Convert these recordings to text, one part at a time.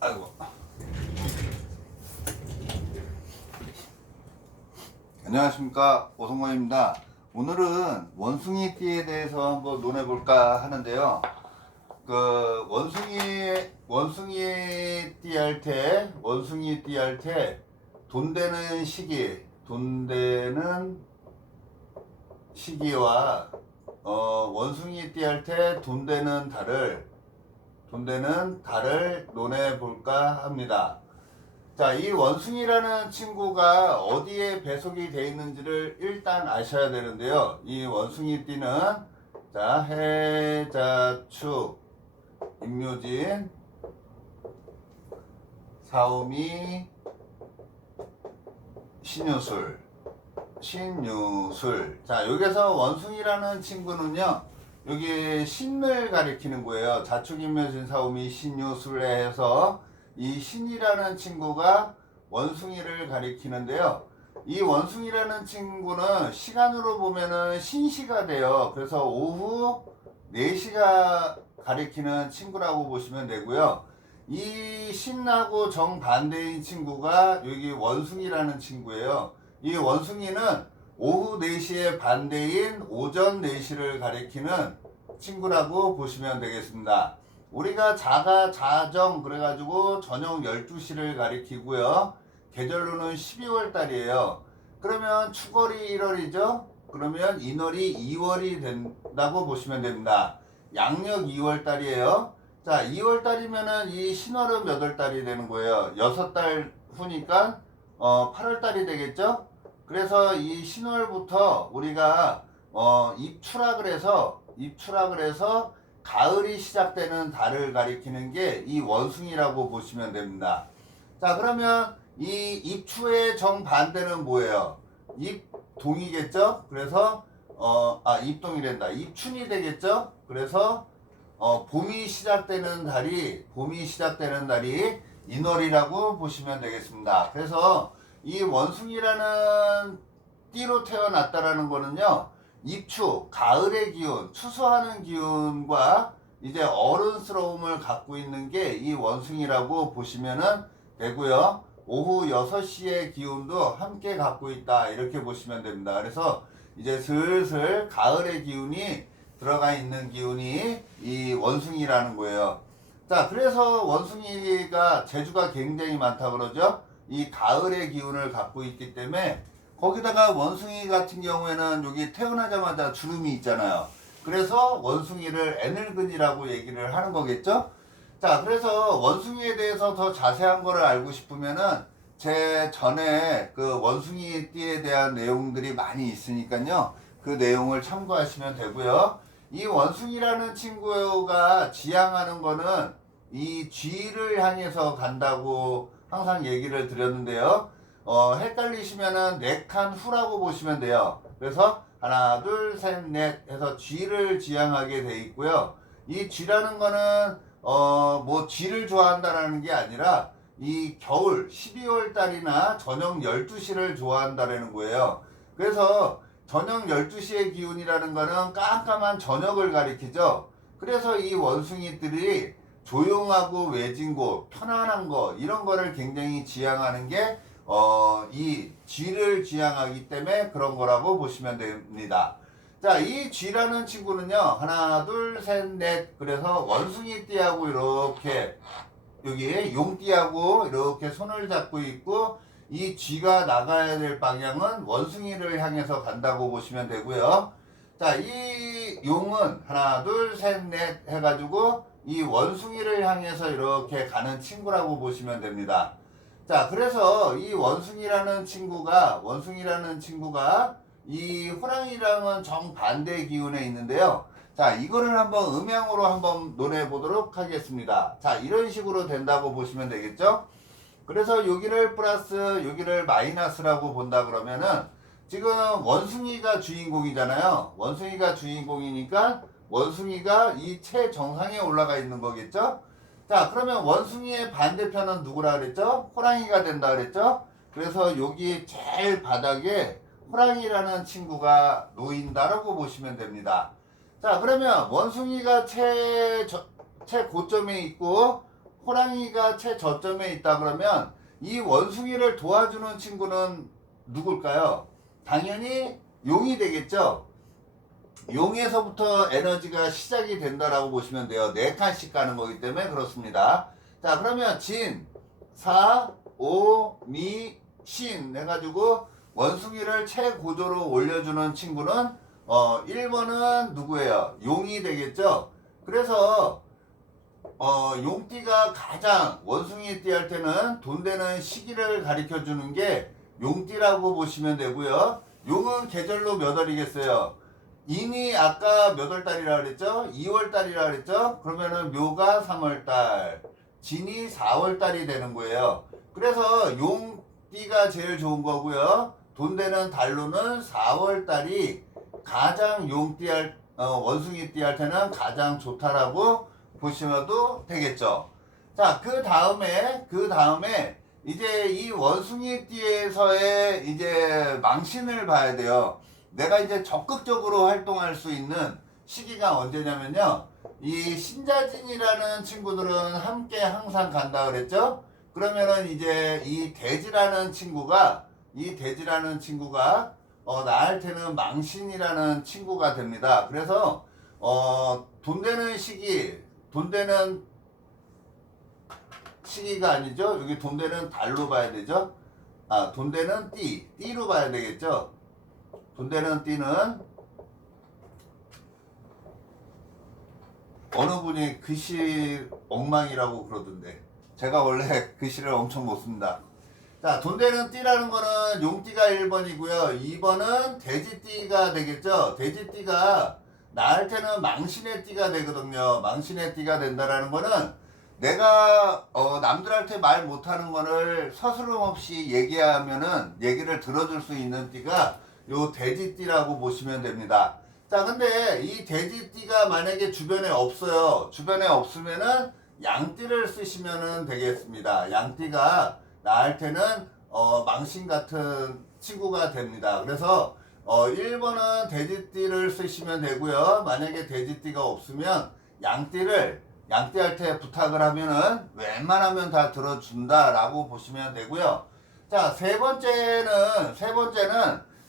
아이고. 안녕하십니까, 오성광입니다. 오늘은 원숭이띠에 대해서 한번 논해볼까 하는데요. 그 원숭이띠 할 때 돈 되는 시기와 원숭이띠 할 때 돈 되는 달을 논해 볼까 합니다. 자, 이 원숭이라는 친구가 어디에 배속이 되어 있는지를 일단 아셔야 되는데요. 이 원숭이띠는 자, 해자축, 임묘진, 사오미, 신유술. 자, 여기서 원숭이라는 친구는요, 여기 신을 가리키는 거예요. 자축, 임묘진, 사오미, 신유술에 해서 이 신이라는 친구가 원숭이를 가리키는데요. 이 원숭이라는 친구는 시간으로 보면은 신시가 돼요. 그래서 오후 4시가 가리키는 친구라고 보시면 되고요. 이 신하고 정반대인 친구가 여기 원숭이라는 친구예요. 이 원숭이는 오후 4시의 반대인 오전 4시를 가리키는 친구라고 보시면 되겠습니다. 우리가 자정 그래가지고 저녁 12시를 가리키고요. 계절로는 12월 달이에요. 그러면 축월이 1월이죠. 그러면 인월이 2월이 된다고 보시면 됩니다. 양력 2월 달이에요. 자, 2월 달이면은 이 신월은 몇 월 달이 되는 거예요? 6달 후니까 8월 달이 되겠죠? 그래서 이 신월부터 우리가 입추라 그래서 가을이 시작되는 달을 가리키는 게 이 원숭이라고 보시면 됩니다. 자, 그러면 이 입추의 정반대는 뭐예요? 입동이겠죠? 그래서 입동이란다. 입춘이 되겠죠? 그래서 봄이 시작되는 달이 인월이라고 보시면 되겠습니다. 그래서 이 원숭이라는 띠로 태어났다라는 거는요, 입추, 가을의 기운, 추수하는 기운과 이제 어른스러움을 갖고 있는 게 이 원숭이라고 보시면 되고요. 오후 6시의 기운도 함께 갖고 있다, 이렇게 보시면 됩니다. 그래서 이제 슬슬 가을의 기운이 들어가 있는 기운이 이 원숭이라는 거예요. 자, 그래서 원숭이가 재주가 굉장히 많다 그러죠. 이 가을의 기운을 갖고 있기 때문에, 거기다가 원숭이 같은 경우에는 여기 태어나자마자 주름이 있잖아요. 그래서 원숭이를 애늙은이라고 얘기를 하는 거겠죠. 자, 그래서 원숭이에 대해서 더 자세한 거를 알고 싶으면은 제 전에 그 원숭이 띠에 대한 내용들이 많이 있으니까요, 그 내용을 참고하시면 되고요. 이 원숭이라는 친구가 지향하는 거는 이 쥐를 향해서 간다고 항상 얘기를 드렸는데요. 헷갈리시면은 4칸 후라고 보시면 돼요. 그래서 하나, 둘, 셋, 넷 해서 쥐를 지향하게 돼 있고요. 이 쥐라는 거는 뭐 쥐를 좋아한다라는 게 아니라 이 겨울 12월 달이나 저녁 12시를 좋아한다라는 거예요. 그래서 저녁 12시의 기운이라는 거는 깜깜한 저녁을 가리키죠. 그래서 이 원숭이들이 조용하고 외진 곳, 편안한 거, 이런 거를 굉장히 지향하는 게 이 쥐를 지향하기 때문에 그런 거라고 보시면 됩니다. 자, 이 쥐라는 친구는요, 하나, 둘, 셋, 넷, 그래서 원숭이띠하고 이렇게 여기 용띠하고 이렇게 손을 잡고 있고, 이 쥐가 나가야 될 방향은 원숭이를 향해서 간다고 보시면 되고요. 자, 이 용은 하나, 둘, 셋, 넷 해가지고 이 원숭이를 향해서 이렇게 가는 친구라고 보시면 됩니다. 자, 그래서 이 원숭이라는 친구가 이 호랑이랑은 정반대 기운에 있는데요. 자, 이거를 한번 음양으로 한번 논해 보도록 하겠습니다. 자, 이런 식으로 된다고 보시면 되겠죠? 그래서 여기를 플러스, 여기를 마이너스라고 본다 그러면은, 지금 원숭이가 주인공이잖아요. 원숭이가 주인공이니까 원숭이가 이 최정상에 올라가 있는 거겠죠? 자, 그러면 원숭이의 반대편은 누구라 그랬죠? 호랑이가 된다 그랬죠? 그래서 여기 제일 바닥에 호랑이라는 친구가 놓인다라고 보시면 됩니다. 자, 그러면 원숭이가 최고점에 있고 호랑이가 최저점에 있다 그러면 이 원숭이를 도와주는 친구는 누굴까요? 당연히 용이 되겠죠. 용에서부터 에너지가 시작이 된다라고 보시면 돼요. 4칸씩 가는 거기 때문에 그렇습니다. 자, 그러면 진, 사, 오, 미, 신 해가지고 원숭이를 최고조로 올려주는 친구는 1번은 누구예요? 용이 되겠죠. 그래서 용띠가 가장 원숭이 띠 할 때는 돈 되는 시기를 가리켜 주는 게 용띠라고 보시면 되고요. 용은 계절로 몇 월이겠어요? 인이 아까 몇 월달이라 그랬죠? 2월달이라 그랬죠? 그러면은 묘가 3월달, 진이 4월달이 되는 거예요. 그래서 용띠가 제일 좋은 거고요. 돈 되는 달로는 4월달이 가장 원숭이 띠 할 때는 가장 좋다라고 보시면도 되겠죠. 자, 그 다음에 이제 이 원숭이 띠에서의 이제 망신을 봐야 돼요. 내가 이제 적극적으로 활동할 수 있는 시기가 언제냐면요. 이 신자진이라는 친구들은 함께 항상 간다 그랬죠. 그러면은 이제 이 돼지라는 친구가 나한테는 망신이라는 친구가 됩니다. 그래서 돈 되는 시기가 아니죠. 여기 돈 되는 달로 봐야 되죠. 돈 되는 띠로 봐야 되겠죠. 돈 되는 띠는 어느 분이 글씨 엉망이라고 그러던데 제가 원래 글씨를 엄청 못 씁니다. 자, 돈 되는 띠라는 거는 용띠가 1번이고요. 2번은 돼지띠가 되겠죠. 돼지띠가 나할 때는 망신의 띠가 되거든요. 망신의 띠가 된다라는 거는 내가 남들한테 말 못하는 거를 서스럼 없이 얘기하면은 얘기를 들어줄 수 있는 띠가 요 돼지띠라고 보시면 됩니다. 자, 근데 이 돼지띠가 만약에 주변에 없어요. 주변에 없으면은 양띠를 쓰시면 되겠습니다. 양띠가 나한테는 망신 같은 친구가 됩니다. 그래서 1번은 돼지띠를 쓰시면 되고요. 만약에 돼지띠가 없으면 양띠 할 때 부탁을 하면은 웬만하면 다 들어준다라고 보시면 되고요. 자, 세 번째는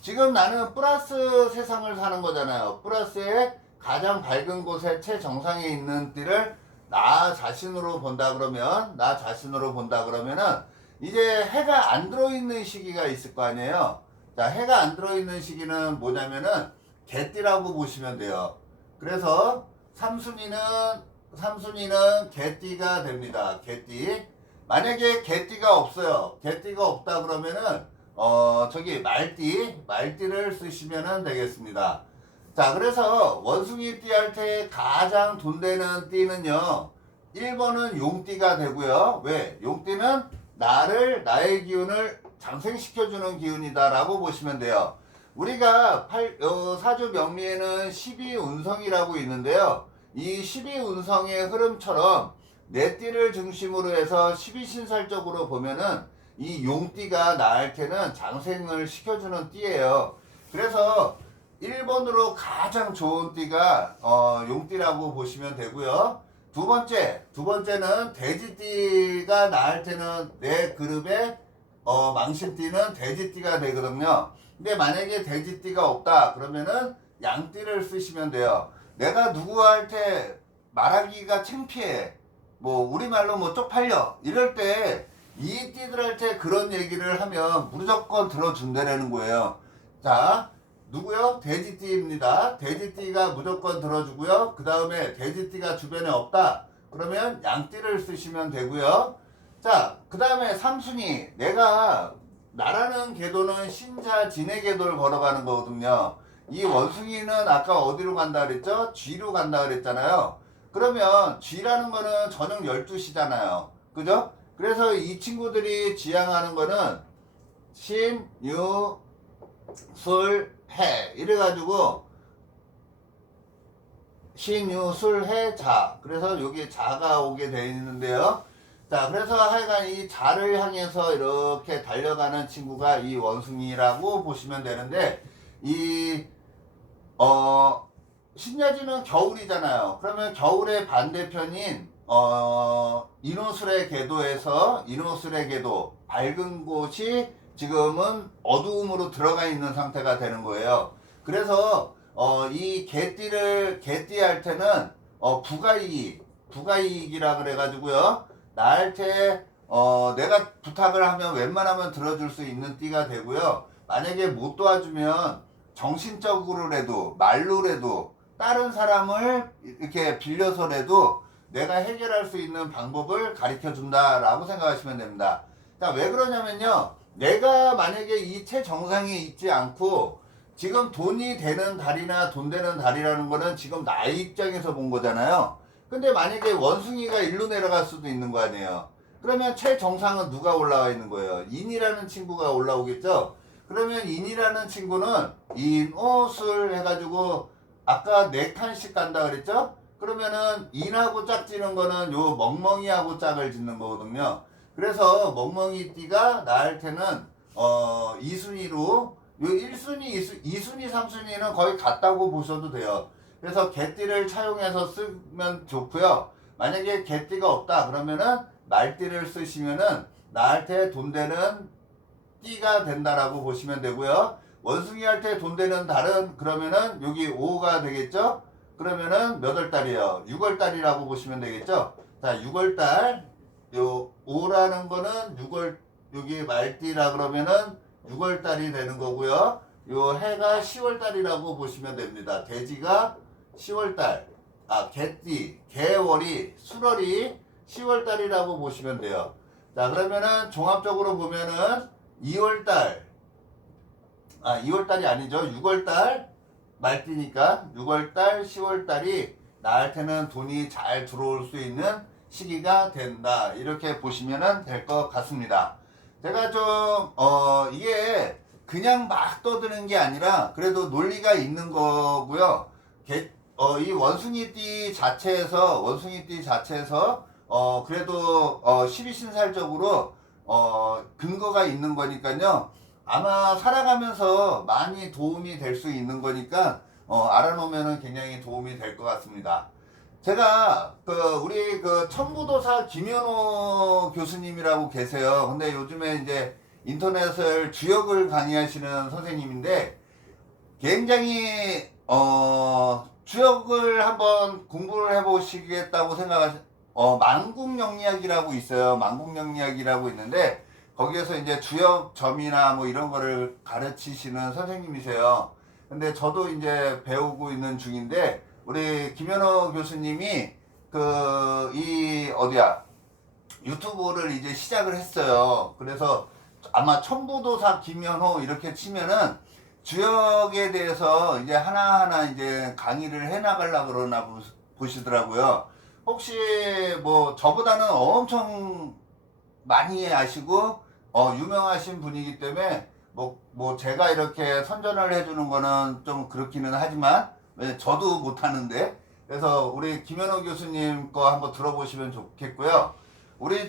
지금 나는 플러스 세상을 사는 거잖아요. 플러스의 가장 밝은 곳에 최정상에 있는 띠를 나 자신으로 본다 그러면은 이제 해가 안 들어있는 시기가 있을 거 아니에요. 자, 해가 안 들어있는 시기는 뭐냐면은 개띠라고 보시면 돼요. 그래서 삼순이는 개띠가 됩니다. 개띠. 만약에 개띠가 없어요. 개띠가 없다 그러면은 말띠를 쓰시면 되겠습니다. 자, 그래서 원숭이 띠 할 때 가장 돈 되는 띠는요. 1번은 용띠가 되고요. 왜? 용띠는 나의 기운을 장생시켜주는 기운이다라고 보시면 돼요. 우리가 사주 명리에는 12운성이라고 있는데요. 이 12운성의 흐름처럼 내 띠를 중심으로 해서 12신살적으로 보면은 이 용띠가 나한테는 장생을 시켜주는 띠예요. 그래서 1번으로 가장 좋은 띠가 용띠라고 보시면 되고요. 두 번째는 돼지띠가 나한테는 내 그룹의 망신띠는 돼지띠가 되거든요. 근데 만약에 돼지띠가 없다 그러면은 양띠를 쓰시면 돼요. 내가 누구한테 말하기가 창피해. 우리말로 쪽팔려. 이럴 때 이 띠들한테 그런 얘기를 하면 무조건 들어준다는 거예요. 자, 누구요? 돼지띠입니다. 돼지띠가 무조건 들어주고요. 그 다음에 돼지띠가 주변에 없다. 그러면 양띠를 쓰시면 되고요. 자, 그 다음에 삼순이. 나라는 궤도는 신자 진의 궤도를 걸어가는 거거든요. 이 원숭이는 아까 어디로 간다 그랬죠? G로 간다 그랬잖아요. 그러면 G라는 거는 저녁 12시잖아요. 그죠? 그래서 이 친구들이 지향하는 거는 신, 유, 술, 해. 이래가지고 신, 유, 술, 해, 자. 그래서 여기 자가 오게 되어 있는데요. 자, 그래서 하여간 이 자를 향해서 이렇게 달려가는 친구가 이 원숭이라고 보시면 되는데, 신야지는 겨울이잖아요. 그러면 겨울의 반대편인 인호술의 궤도에서 인호술의 궤도 밝은 곳이 지금은 어두움으로 들어가 있는 상태가 되는 거예요. 그래서 이 개띠할 때는 부가이익이라 그래가지고요. 나한테 내가 부탁을 하면 웬만하면 들어줄 수 있는 띠가 되고요. 만약에 못 도와주면 정신적으로라도 말로라도 다른 사람을 이렇게 빌려서라도 내가 해결할 수 있는 방법을 가르쳐 준다라고 생각하시면 됩니다. 자, 왜 그러냐면요. 내가 만약에 이 최정상에 있지 않고 지금 돈이 되는 달이나 돈 되는 달이라는 거는 지금 나의 입장에서 본 거잖아요. 근데 만약에 원숭이가 일로 내려갈 수도 있는 거 아니에요. 그러면 최정상은 누가 올라와 있는 거예요? 인이라는 친구가 올라오겠죠? 그러면 인이라는 친구는 인옷을 해가지고 아까 4칸씩 간다 그랬죠? 그러면은 인하고 짝지는 거는 요 멍멍이하고 짝을 짓는 거거든요. 그래서 멍멍이띠가 나한테는 2순위로 요 1순위, 2순위, 3순위는 거의 같다고 보셔도 돼요. 그래서 개띠를 차용해서 쓰면 좋고요. 만약에 개띠가 없다 그러면은 말띠를 쓰시면은 나한테 돈 되는 띠가 된다라고 보시면 되고요. 원숭이 할 때 돈 되는 달은 그러면은 여기 5가 되겠죠? 그러면은 몇 월달이에요? 6월달이라고 보시면 되겠죠? 자, 6월달 요 5라는 거는 6월 여기 말띠라 그러면은 6월달이 되는 거고요. 요 해가 10월달이라고 보시면 됩니다. 돼지가 10월달, 개띠, 개월이 수월이 10월달이라고 보시면 돼요. 자, 그러면은 종합적으로 보면은 2월달, 2월달이 아니죠. 6월달 말띠니까 6월달, 10월달이 나한테는 돈이 잘 들어올 수 있는 시기가 된다. 이렇게 보시면 될 것 같습니다. 제가 좀 이게 그냥 막 떠드는 게 아니라 그래도 논리가 있는 거고요. 이 원숭이띠 자체에서 그래도 12신살적으로 근거가 있는 거니까요. 아마 살아가면서 많이 도움이 될 수 있는 거니까 알아놓으면 굉장히 도움이 될 것 같습니다. 제가 우리 청부도사 김현호 교수님이라고 계세요. 근데 요즘에 이제 인터넷을 주역을 강의하시는 선생님인데 굉장히 주역을 한번 공부를 해보시겠다고 만국영리학이라고 있어요. 만국영리학이라고 있는데 거기에서 이제 주역점이나 뭐 이런 거를 가르치시는 선생님이세요. 근데 저도 이제 배우고 있는 중인데 우리 김현호 교수님이 유튜브를 이제 시작을 했어요. 그래서 아마 천부도사 김현호 이렇게 치면은 주역에 대해서 이제 하나하나 이제 강의를 해 나가려고 그러나 보시더라고요. 혹시 뭐 저보다는 엄청 많이 아시고 유명하신 분이기 때문에 뭐 제가 이렇게 선전을 해주는 거는 좀 그렇기는 하지만 저도 못하는데 그래서 우리 김현호 교수님 거 한번 들어보시면 좋겠고요. 우리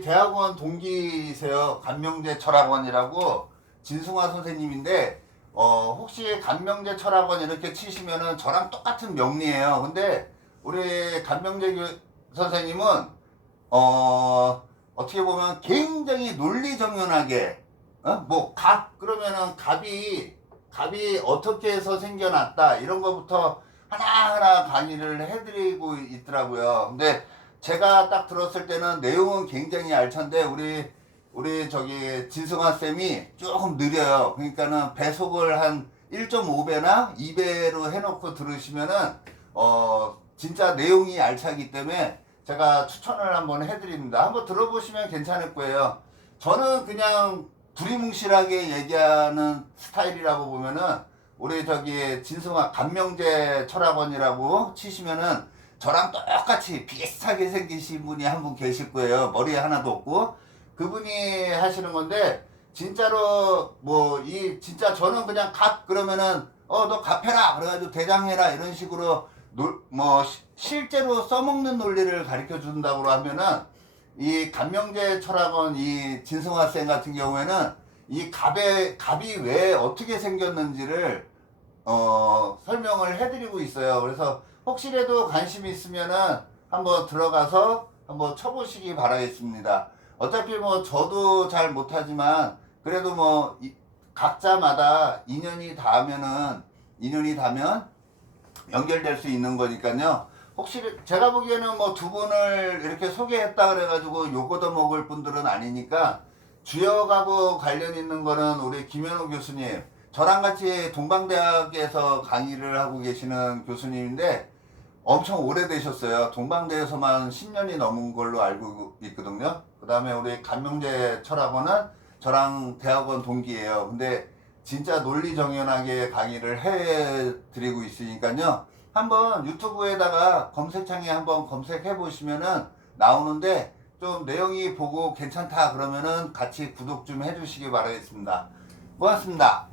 대학원 동기세요. 간명제 철학원이라고 진승화 선생님인데 혹시 간명제 철학원 이렇게 치시면은 저랑 똑같은 명리예요. 근데 우리 간명제 선생님은 어떻게 보면 굉장히 논리정연하게 그러면은 갑이 어떻게 해서 생겨났다 이런 것부터 하나하나 강의를 해드리고 있더라고요. 근데 제가 딱 들었을 때는 내용은 굉장히 알찬데 우리 진승환 쌤이 조금 느려요. 그러니까는 배속을 한 1.5배나 2배로 해놓고 들으시면은 진짜 내용이 알차기 때문에 제가 추천을 한번 해드립니다. 한번 들어보시면 괜찮을 거예요. 저는 그냥 두리뭉실하게 얘기하는 스타일이라고 보면은 우리 진승환 간명제 철학원이라고 치시면은 저랑 똑같이 비슷하게 생기신 분이 한 분 계실 거예요. 머리에 하나도 없고 그분이 하시는 건데 진짜로 진짜 저는 그냥 그러면은 너 갑해라 그래가지고 대장해라 이런 식으로 실제로 써먹는 논리를 가르쳐 준다고 하면은 이 간명제 철학원 이 진승화 쌤 같은 경우에는 이 갑이 왜 어떻게 생겼는지를 설명을 해드리고 있어요. 그래서 혹시라도 관심 있으면은 한번 들어가서 한번 쳐보시기 바라겠습니다. 어차피 뭐 저도 잘 못하지만 그래도 뭐 각자마다 인연이 닿으면 연결될 수 있는 거니까요. 혹시 제가 보기에는 뭐 두 분을 이렇게 소개했다 그래가지고 요거도 먹을 분들은 아니니까 주역하고 관련 있는 거는 우리 김현우 교수님, 저랑 같이 동방대학에서 강의를 하고 계시는 교수님인데 엄청 오래되셨어요. 동방대에서만 10년이 넘은 걸로 알고 있거든요. 그 다음에 우리 간명재 철학원은 저랑 대학원 동기예요. 근데 진짜 논리정연하게 강의를 해드리고 있으니까요. 한번 유튜브에다가 검색창에 한번 검색해 보시면은 나오는데 좀 내용이 보고 괜찮다 그러면은 같이 구독 좀 해주시기 바라겠습니다. 고맙습니다.